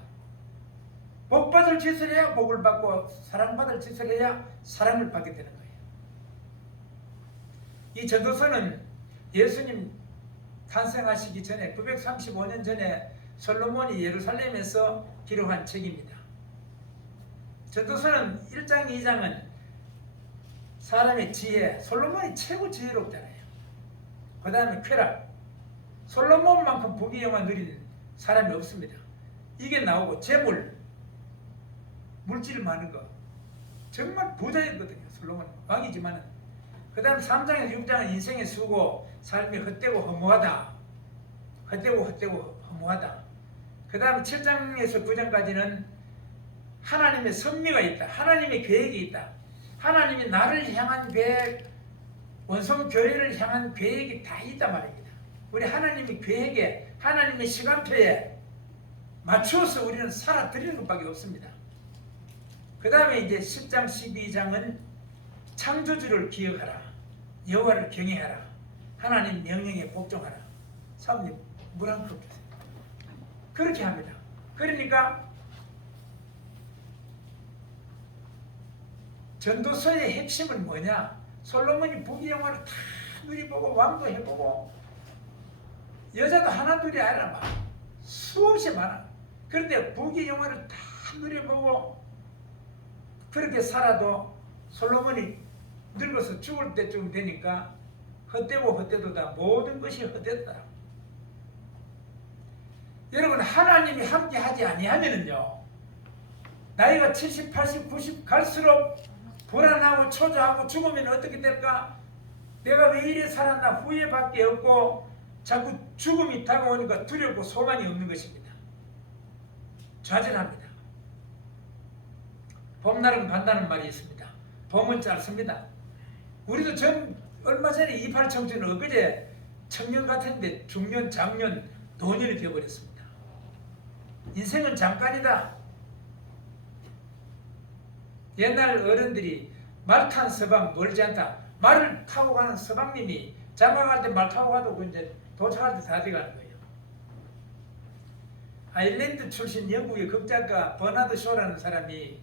복받을 짓을 해야 복을 받고 사랑받을 짓을 해야 사랑을 받게 되는 거예요. 이 전도서는 예수님 탄생하시기 전에 935년 전에 솔로몬이 예루살렘에서 기록한 책입니다. 전도서는 1장 2장은 사람의 지혜, 솔로몬이 최고 지혜롭잖아요. 그 다음에 쾌락, 솔로몬만큼 부귀영화 누린 사람이 없습니다. 이게 나오고 재물, 물질 많은 거 정말 부자였거든요. 솔로몬 왕이지만은. 그 다음 3장에서 6장은 인생의 수고, 삶이 헛되고 허무하다. 헛되고 허무하다. 그 다음 7장에서 9장까지는 하나님의 섭리가 있다. 하나님의 계획이 있다. 하나님이 나를 향한 계획, 원성교회를 향한 계획이 다 있단 말입니다. 우리 하나님의 계획에, 하나님의 시간표에 맞추어서 우리는 살아드리는 것밖에 없습니다. 그 다음에 이제 10장, 12장은 창조주를 기억하라. 여호와를 경외하라. 하나님 명령에 복종하라. 사모님 물 한 컵 주세요. 그렇게 합니다. 그러니까 전도서의 핵심은 뭐냐? 솔로몬이 부귀영화를 다 누리보고 왕도 해보고 여자도 하나 둘이 아니라 막 수없이 많아. 그런데 부귀영화를 다 누려보고 그렇게 살아도 솔로몬이 늙어서 죽을 때쯤 되니까 헛되고 헛되도다. 모든 것이 헛되다. 여러분 하나님이 함께 하지 아니하면은요 나이가 70, 80, 90 갈수록 불안하고 초조하고 죽으면 어떻게 될까? 내가 왜 이래 살았나 후회밖에 없고 자꾸 죽음이 다가오니까 두렵고 소망이 없는 것입니다. 좌절합니다. 봄날은 간다는 말이 있습니다. 봄은 짧습니다. 우리도 얼마 전에 28 청춘은 엊그제 청년 같은데 중년, 장년, 노년이 되어버렸습니다. 인생은 잠깐이다. 옛날 어른들이 말 탄 서방 멀지 않다. 말을 타고 가는 서방님이 장가갈 때 말 타고 가도 이제 도착할 때 다 돼가는 거예요. 아일랜드 출신 영국의 극작가 버나드 쇼라는 사람이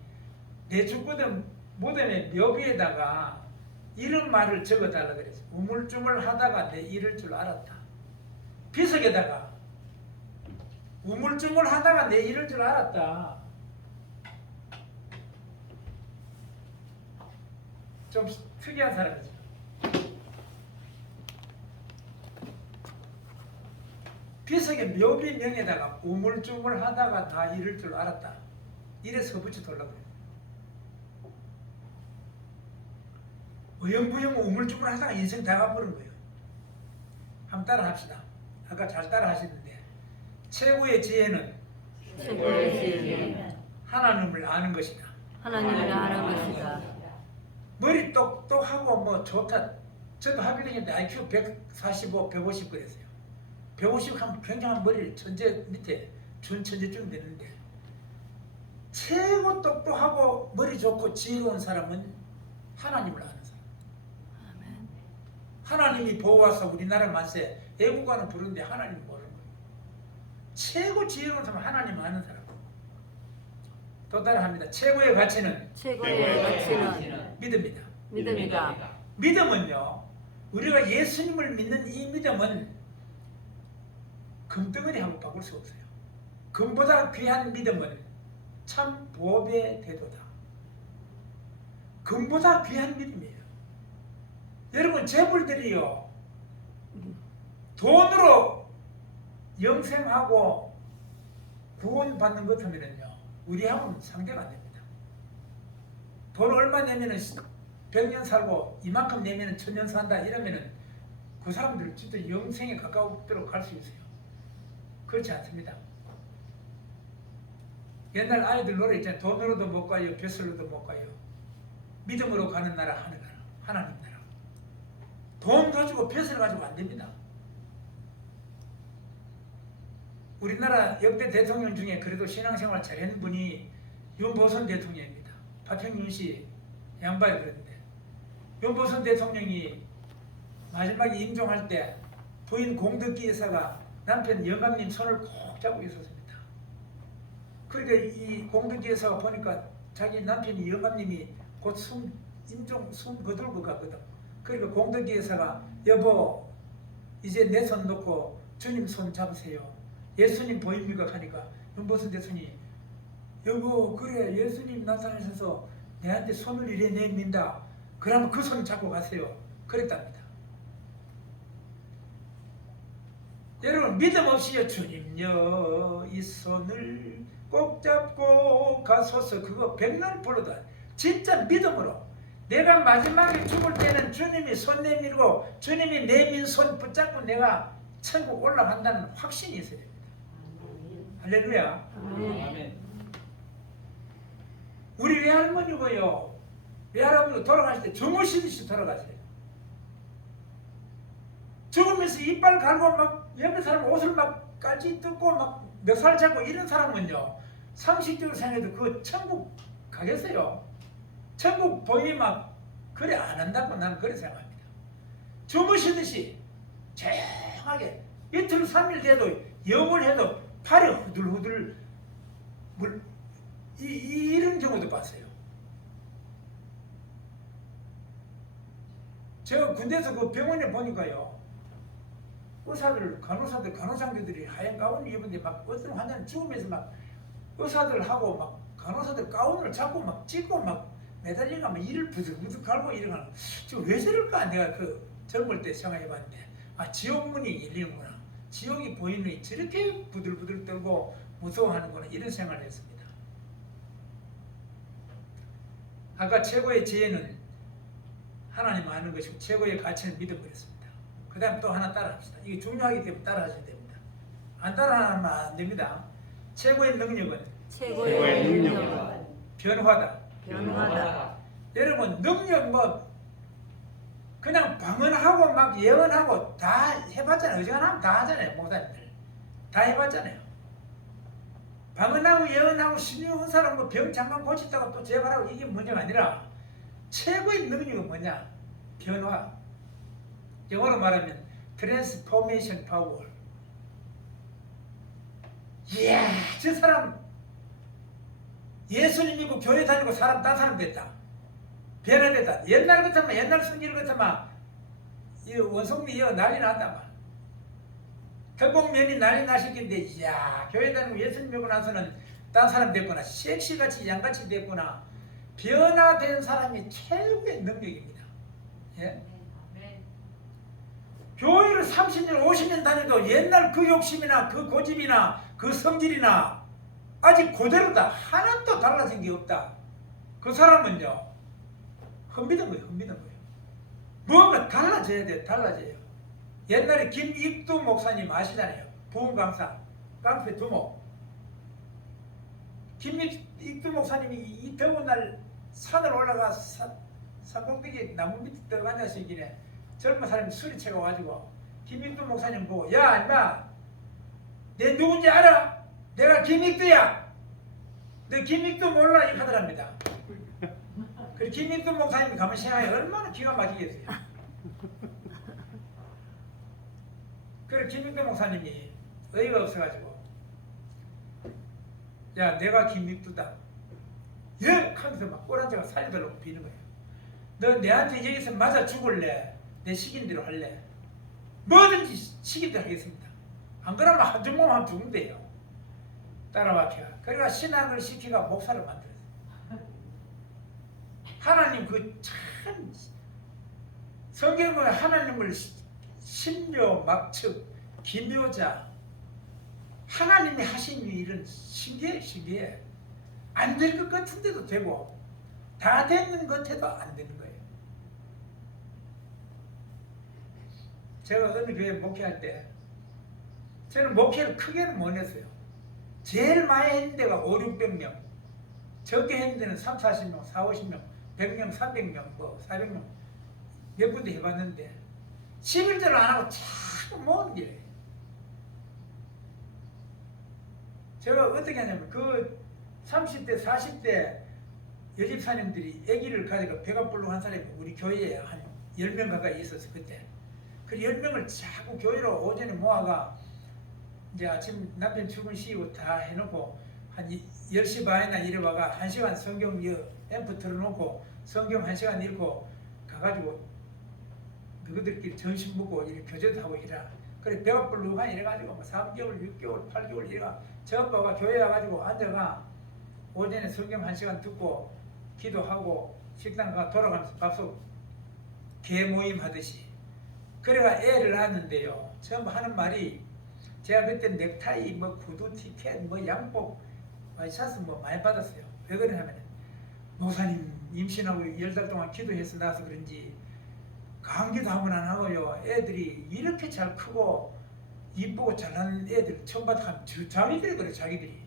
내 죽거든 무덤의 묘비에다가 이런 말을 적어달라 그랬어요. 우물쭈물 하다가 내 잃을 줄 알았다. 비석에다가 우물쭈물 하다가 내 잃을 줄 알았다. 좀 특이한 사람이죠. 비석의 묘비명에다가 우물쭈물 하다가 나 잃을 줄 알았다. 이래서 붙여 돌라고 그래요. 어영부영 우물쭈물 하다가 인생 다 가버린 거예요. 한번 따라 합시다. 아까 잘 따라 하시는데 최고의 지혜는 하나님을 아는 것이다. 하나님을 아는 것이다. 머리 똑똑하고 뭐 좋다. 저도 학교 다닐 때 IQ 145, 150 그랬어요. 150 하면 굉장한 머리를 천재 밑에 준천재쯤 되는데 최고 똑똑하고 머리 좋고 지혜로운 사람은 하나님을 아는 사람. 아멘. 하나님이 보호하사 우리나라 만세 애국가는 부르는데 하나님 모르는 거예요. 최고 지혜로운 사람은 하나님 아는 사람. 또 따라합니다. 최고의 가치는 믿음이다. 믿음이다. 믿음은요, 우리가 예수님을 믿는 이 믿음은 금덩어리하고 바꿀 수 없어요. 금보다 귀한 믿음은 참 보배 대도다. 금보다 귀한 믿음이에요. 여러분 재물들이요 돈으로 영생하고 구원받는 것 하면은요 우리하고는 상대가 안 됩니다. 돈 얼마 내면은 100년 살고 이만큼 내면은 1000년 산다 이러면은 그 사람들 진짜 영생에 가까우도록 갈 수 있어요. 그렇지 않습니다. 옛날 아이들 노래 있잖아요. 돈으로도 못 가요, 벼슬로도 못 가요. 믿음으로 가는 나라 하나님 나라. 돈 가지고 벼슬 가지고 안 됩니다. 우리나라 역대 대통령 중에 그래도 신앙생활 잘하는 분이 윤보선 대통령입니다. 파평윤 씨 양반이 그랬는데 윤보선 대통령이 마지막에 임종할 때 부인 공덕기 여사가 남편 영감님 손을 꼭 잡고 있었습니다. 그러니까 이 공덕기 여사가 보니까 자기 남편이 영감님이 곧 숨 거둘 것 같거든. 그러니까 공덕기 여사가 여보 이제 내 손 놓고 주님 손 잡으세요. 예수님 보입니까? 하니까 윤보선 대통령이 여보 그래 예수님 나타나셔서 내한테 손을 이래 내민다. 그러면 그 손 잡고 가세요. 그랬답니다. 여러분 믿음 없이요 주님여 이 손을 꼭 잡고 가소서 그거 백날 불러도 진짜 믿음으로 내가 마지막에 죽을 때는 주님이 손 내밀고 주님이 내민 손 붙잡고 내가 천국 올라간다는 확신이 있어야 됩니다. 할렐루야. 아멘. 우리 외할머니고요. 외할아버지가 돌아가실 때 주무시듯이 돌아가세요. 죽으면서 이빨 갈고 막 옆에 사람 옷을 막 깔지 뜯고 막 멱살 잡고 이런 사람은요. 상식적으로 생각해도 그 천국 가겠어요. 천국 보이 막 그래 안 한다고 나는 그렇게 생각합니다. 주무시듯이 조용하게 이틀 3일 돼도 영을 해도 팔이 후들후들 이런 경우도 봤어요. 제가 군대에서 그 병원에 보니까요. 의사들, 간호사들, 간호장들이 하얀 가운을 입은데 막 어떤 환자는 죽으면서 막 의사들하고 막 간호사들 가운을 잡고 막 찢고 막 매달리가 막 이를 부득부득 갈고 이러는 왜 저럴까 내가 그 젊을 때 생각해봤는데 아 지옥문이 열리는구나. 지옥이 보이는 저렇게 부들부들 떨고 무서워하는구나 이런 생각을 했습니다. 아까 최고의 지혜는 하나님 아는 것이고 최고의 가치는 믿어버렸습니다. 그 다음 또 하나 따라합시다. 이게 중요하기 때문에 따라하셔야 됩니다. 안 따라하면 안 됩니다. 최고의 능력은 최고의 능력은 변화다. 변화다. 여러분 능력 뭐 그냥 방언하고 막 예언하고 다 해봤잖아요. 어지간하면 다 하잖아요. 목사님들 다 해봤잖아요. 방언하고 예언하고 신유 은사로 뭐 병 잠깐 고쳤다고 또 재발하고 이게 문제가 아니라 최고의 능력은 뭐냐? 변화. 영어로 말하면 트랜스포메이션 파워. 이야, 저 사람 예수님 믿고 교회 다니고 사람 딴 사람 됐다. 변화됐다. 옛날 같으면 옛날 성질 같으면 이 원성미 이어 난리 났다. 결국면이 난리 나시긴데 이야 교회 다니고 예수님 믿고 나서는 딴 사람 됐구나. 섹시같이 양같이 됐구나. 변화된 사람이 최고의 능력입니다. 예? 교회를 30년 50년 다녀도 옛날 그 욕심이나 그 고집이나 그 성질이나 아직 그대로다. 하나도 달라진 게 없다. 그 사람은요 흠비는 거예요. 흠비는 거예요. 뭔가 달라져야 돼요. 달라져요. 옛날에 김익두 목사님 아시잖아요. 부흥 강사 깡패 두목. 김익두 목사님이 이 더운 날 산을 올라가 산꼭대기 나무 밑에 들어가냐시길래 젊은 사람이 술이 채가가지고 김익두 목사님 보고 야 임마 내 누군지 알아? 내가 김익두야. 너 김익두 몰라? 이렇게 하더랍니다. 그리고 김익두 목사님이 가면 생각해 얼마나 기가 막히겠어요. 그리고 김익두 목사님이 어이가 없어가지고 야 내가 김익두다. 예! 하면서 막 꼬란지가 살려달라고 비는 거예요. 너 내한테 여기서 맞아 죽을래? 내 시킨 대로 할래? 뭐든지 시킨 대로 하겠습니다. 안 그러면 한 주먹 하면 죽는데요. 따라와켜. 그러니까 신앙을 시키가 목사를 만들었어요. 하나님 그 참 성경에 하나님을 신묘 막측 기묘자 하나님이 하신 일은 신기해. 안 될 것 같은데도 되고 다 되는 것 같아도 안 되는 거예요. 제가 어느 교회 목회할 때 저는 목회를 크게는 못 했어요. 제일 많이 했는 데가 5, 600명, 적게 했는 데는 3, 40명, 4, 50명, 100명, 300명, 뭐 400명 몇 군데 해봤는데 11절을 안 하고 자꾸 모으는 게 제가 어떻게 하냐면 그 30대, 40대 여집사님들이 아기를 가지고 배가 불룩한 사람이 우리 교회에 한 10명 가까이 있었어요. 그때 그 10명을 자꾸 교회로 오전에 모아가 이제 아침 남편 출근시키고 다 해놓고 한 10시 반이나 이래와가 1시간 성경 앰프 틀어놓고 성경 1시간 읽고 가가지고 너희들끼리 점심 먹고 이렇게 교제도 하고 이래라. 그래 배가 불룩한 이래가지고 뭐 3개월, 6개월, 8개월 이래가 저 아빠가 교회 와가지고 앉아가 오전에 성경 1시간 듣고 기도하고 식당 가 돌아가면서 밥솥 개모임 하듯이 그래가 애를 낳았는데요. 처음 하는 말이 제가 그때 넥타이, 뭐 구두, 티켓, 뭐 양복, 와이셔츠 뭐 많이 받았어요. 왜 그러냐면 목사님 임신하고 10달 동안 기도해서 나서 그런지 감기도 한 번 안 하고요. 애들이 이렇게 잘 크고 이쁘고 잘하는 애들 처음 봤다 하면 자기들이 그래 자기들이.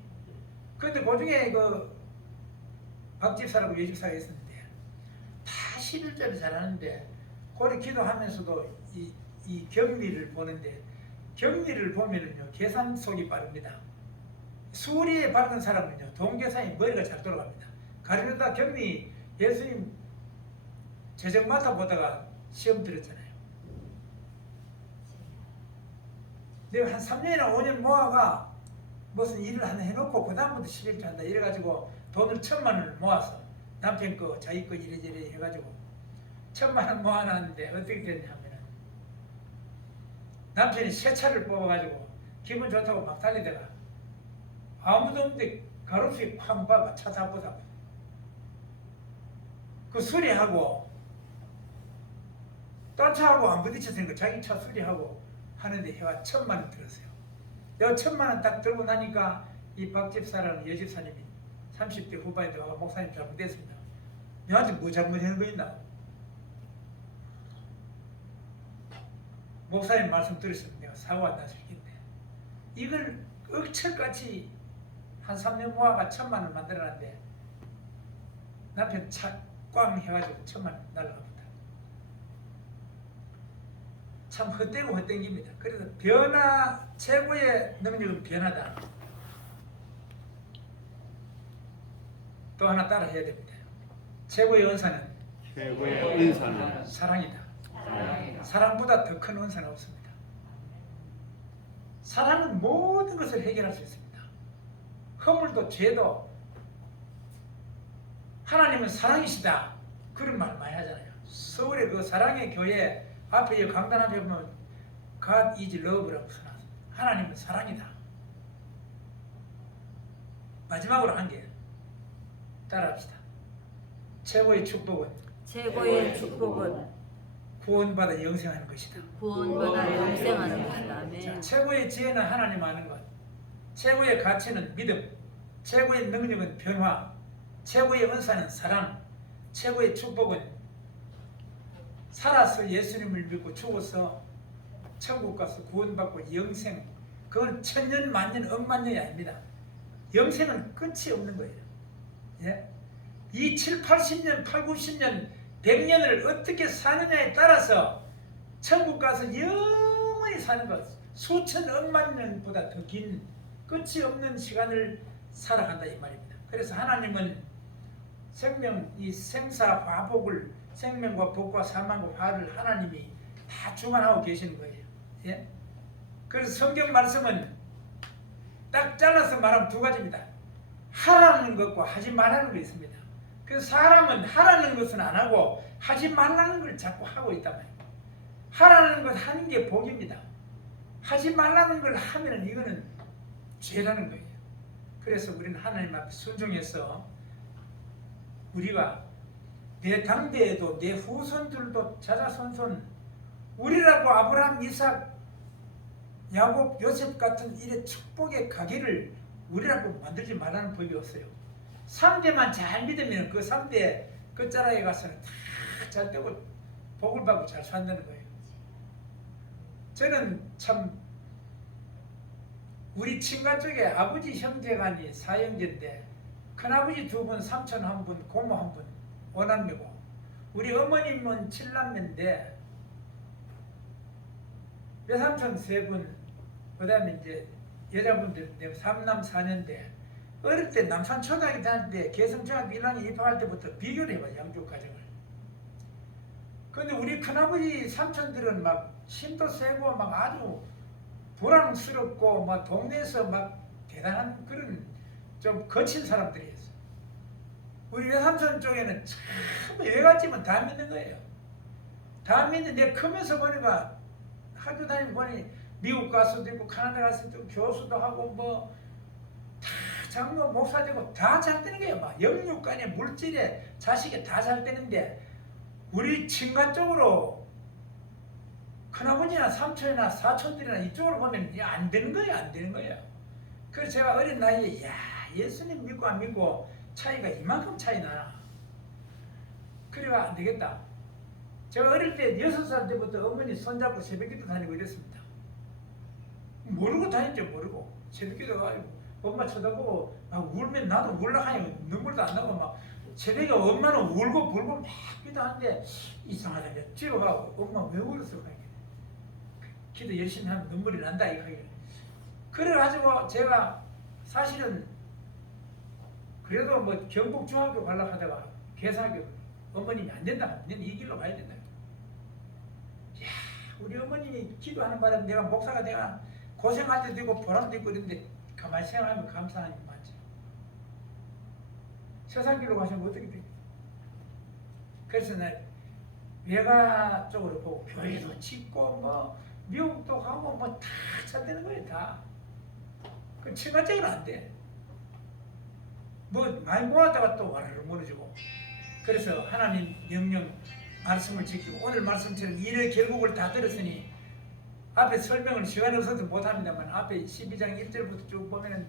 그런데 그중에 그 박집사라고 여집사가 있었는데 다 11절을 잘하는데 그래 기도하면서도 이 격리를 보는데 격리를 보면은요 계산 속이 빠릅니다. 수리에 바른 사람은요 동계산이 머리가 잘 돌아갑니다. 가르려다 격리 예수님 재정 맡아보다가 시험 들었잖아요. 내가 한 3년이나 5년 모아가 무슨 일을 하나 해놓고 그 다음부터 11조 한다 이래가지고 돈을 1,000만 원을 모아서 남편 거 자기 거 이래저래 해가지고 1,000만 원 모아놨는데 어떻게 됐냐면은 남편이 새 차를 뽑아가지고 기분 좋다고 막 달리다가 아무도 없는데 가로수에 쾅 박아 차 잡고서 그 수리하고 딴 차하고 안 부딪혔으니까 자기 차 수리하고 하는데 해가 1,000만 원 들었어요. 내가 1,000만 원 딱 들고 나니까 이 박집사라는 여집사님이 30대 후반인데 와가 목사님 잘못됐습니다. 너한테 뭐 잘못하는 거 있나? 목사님 말씀 들으시면 내가 사고 안 났을 텐데 이걸 억철같이 한 3년 모아가 1,000만 원 만들어놨는데 남편 차 꽝 해가지고 1,000만 원 날라갑니다. 참 헛되고 헛땡깁니다. 그래서 변화 최고의 능력은 변화다. 또 하나 따라 해야 됩니다. 최고의 은사는 사랑이다. 사랑보다 더 큰 은사는 없습니다. 사랑은 모든 것을 해결할 수 있습니다. 허물도 죄도 하나님은 사랑이시다. 그런 말 많이 하잖아요. 서울의 그 사랑의 교회 앞에 강단 앞에 보면 God is love라고 써놨습니다. 하나님은 사랑이다. 마지막으로 한 개 따라합시다. 최고의 축복은 구원받아 영생하는 것이다. 구원받아 영생하는 것이다. 아멘. 자, 최고의 지혜는 하나님 아는 것, 최고의 가치는 믿음, 최고의 능력은 변화, 최고의 은사는 사랑, 최고의 축복은 살아서 예수님을 믿고 죽어서 천국 가서 구원받고 영생, 그건 천년 만년 억만년이 아닙니다. 영생은 끝이 없는 거예요. 예? 이 7, 80년, 8, 90년, 100년을 어떻게 사느냐에 따라서 천국 가서 영원히 사는 것, 수천 억만 년보다 더 긴 끝이 없는 시간을 살아간다 이 말입니다. 그래서 하나님은 생명, 이 생사 화복을 생명과 복과 사망과 화를 하나님이 다 주관하고 계시는 거예요. 예? 그래서 성경 말씀은 딱 잘라서 말하면 두 가지입니다. 하라는 것과 하지 말라는 게 있습니다. 그래서 사람은 하라는 것은 안 하고 하지 말라는 걸 자꾸 하고 있단 말이에요. 하라는 것 하는 게 복입니다. 하지 말라는 걸 하면 이거는 죄라는 거예요. 그래서 우리는 하나님 앞에 순종해서 우리가 내 당대에도 내 후손들도 자자손손 우리라고 아브라함, 이삭, 야곱, 요셉 같은 이래 축복의 가게를 우리라고 만들지 말라는 법이 없어요. 3대만 잘 믿으면 그 3대 끝자락에 가서는 다 잘 되고 복을 받고 잘 산다는 거예요. 저는 참 우리 친가 쪽에 아버지 형제간이 사형제인데 큰아버지 2분, 삼촌 1분, 고모 1분, 5남매고 우리 어머님은 7남매인데 외삼촌 3분, 그 다음에 이제 여자분들 3남 4년대 어릴 때 남산 초등학교 다닐 때 개성중학교 1학년 입학할 때부터 비교를 해봐 양쪽 가정을. 근데 우리 큰아버지 삼촌들은 막 힘도 세고 막 아주 불황스럽고 막 동네에서 막 대단한 그런 좀 거친 사람들이었어. 우리 외삼촌 쪽에는 참 외갓집은 다 믿는 거예요. 다 믿는데 내가 크면서 보니까 학교 다니고 보니 미국 가서도 있고 캐나다 가서도 교수도 하고 뭐 다 장로 목사 되고 다 잘 되는 거예요. 막 영육간에 물질에 자식에 다 잘 되는데 우리 친가 쪽으로 큰아버지나 삼촌이나 사촌들이나 이쪽으로 보면 안 되는 거예요. 안 되는 거예요. 그래서 제가 어린 나이에 야 예수님 믿고 안 믿고 차이가 이만큼 차이 나나. 그래가 안 되겠다. 제가 어릴 때 6살 때부터 어머니 손잡고 새벽기도 다니고 이랬습니다. 모르고 다녔죠. 모르고 새벽기도 가지고 엄마 쳐다보고 막 울면 나도 울라하니 눈물도 안 나고 막 새벽에 엄마는 울고 불고 막 기도하는데 이상하다. 집에 가고 엄마 왜 울었어? 기도 열심히 하면 눈물이 난다 이거. 그래가지고 제가 사실은 그래도 뭐 경북 중학교 가려고 하다가 개사교 어머님이 안 된다. 이 길로 가야 된다. 야, 우리 어머님이 기도하는 바람에 내가 목사가 내가 고생할 때도 있고 보람도 있고 그런데 가만히 생각하면 감사하니 맞죠. 세상길로 가시면 어떻게 돼? 그래서 나 외가 쪽으로 보고 교회도 짓고 뭐 미국도 가고 뭐 다 잘 되는 거예요 다. 그 친가적으로 안 돼. 뭐 많이 모았다가 또 와르르 무너지고. 그래서 하나님 명령 말씀을 지키고 오늘 말씀처럼 일의 결국을 다 들었으니 앞에 설명을 시간이 없어서 못합니다만 앞에 12장 1절부터 쭉 보면은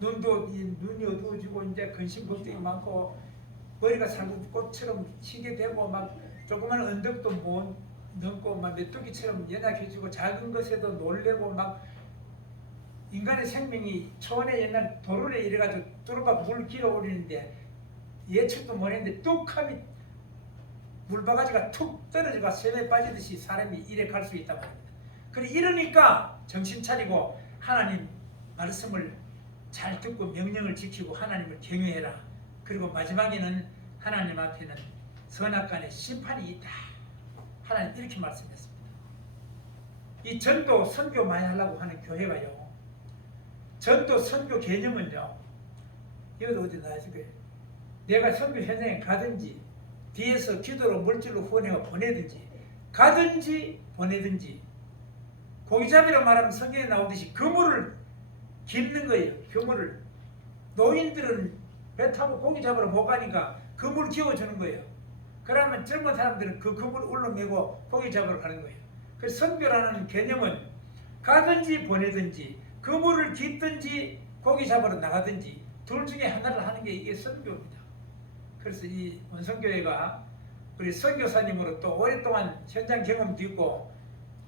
눈이 어두워지고 이제 근심 걱정이 많고 머리가 살구꽃처럼 희게 되고 막 조그만 언덕도 못 넘고 막 메뚜기처럼 연약해지고 작은 것에도 놀래고 막 인간의 생명이 초원에 옛날 도로에 이래가지고 뚜루박 물 길어 오르는데 예측도 못했는데 뚝하면 물바가지가 툭 떨어져가 샘에 빠지듯이 사람이 이래 갈 수 있단 말입니다. 그래 이러니까 정신 차리고 하나님 말씀을 잘 듣고 명령을 지키고 하나님을 경외해라. 그리고 마지막에는 하나님 앞에는 선악간의 심판이 있다. 하나님 이렇게 말씀했습니다. 이 전도 선교 많이 하려고 하는 교회가요. 전도 선교 개념은요. 이것도 어디 나왔을 거예요. 내가 선교 현장에 가든지 뒤에서 기도로 물질로 후원해서 보내든지 가든지 보내든지 고기잡이로 말하면 성경에 나오듯이 그물을 깁는 거예요. 그물을. 노인들은 배 타고 고기 잡으러 못 가니까 그물 기워주는 거예요. 그러면 젊은 사람들은 그 그물 울러매고 고기 잡으러 가는 거예요. 그래서 선교라는 개념은 가든지 보내든지 그물을 깁든지 고기 잡으러 나가든지 둘 중에 하나를 하는 게 이게 선교입니다. 그래서 이 원성교회가 우리 선교사님으로 또 오랫동안 현장 경험도 있고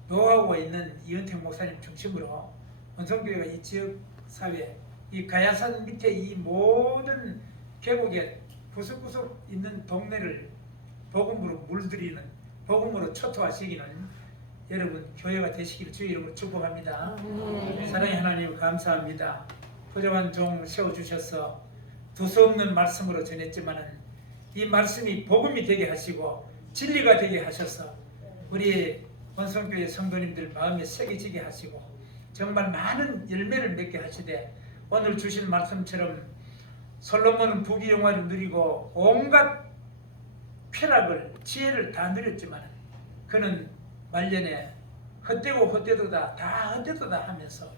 노하우가 있는 이은택 목사님 중심으로 원성교회가 이 지역 사회, 이 가야산 밑에 이 모든 계곡에 구석구석 있는 동네를 복음으로 물들이는, 복음으로 초토화시키는 여러분 교회가 되시기를 주의 이름으로 축복합니다. 사랑의 하나님 감사합니다. 부족한 종 세워주셔서 두서없는 말씀으로 전했지만은 이 말씀이 복음이 되게 하시고 진리가 되게 하셔서 우리 원성교회 성도님들 마음에 새겨지게 하시고 정말 많은 열매를 맺게 하시되 오늘 주신 말씀처럼 솔로몬은 부귀영화를 누리고 온갖 쾌락을 지혜를 다 누렸지만 그는 말년에 헛되고 헛되도다 다 헛되도다 하면서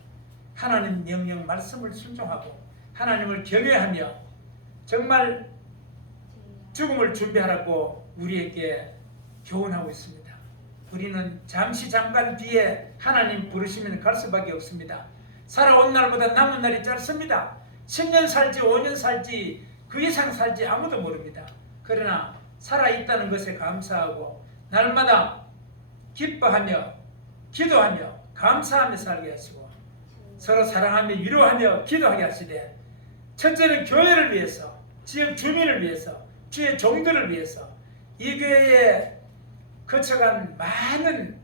하나님 명령 말씀을 순종하고 하나님을 경외하며 정말 죽음을 준비하라고 우리에게 교훈하고 있습니다. 우리는 잠깐 뒤에 하나님 부르시면 갈 수밖에 없습니다. 살아온 날보다 남은 날이 짧습니다. 10년 살지 5년 살지 그 이상 살지 아무도 모릅니다. 그러나 살아있다는 것에 감사하고 날마다 기뻐하며 기도하며 감사하며 살게 하시고 서로 사랑하며 위로하며 기도하게 하시되 첫째는 교회를 위해서 지역 주민을 위해서 주의 종들을 위해서 이 교회에 거쳐간 많은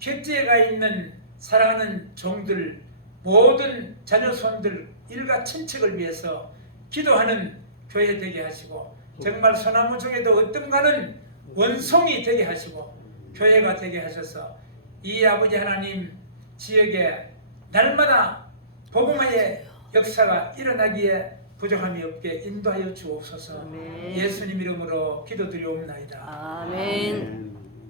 객지에가 있는 사랑하는 종들 모든 자녀손들 일가 친척을 위해서 기도하는 교회 되게 하시고 정말 소나무 중에도 어떤가는 원송이 되게 하시고 교회가 되게 하셔서 이 아버지 하나님 지역에 날마다 복음화의 역사가 일어나기에 부족함이 없게 인도하여 주옵소서. 아멘. 예수님 이름으로 기도드리옵나이다. 아멘.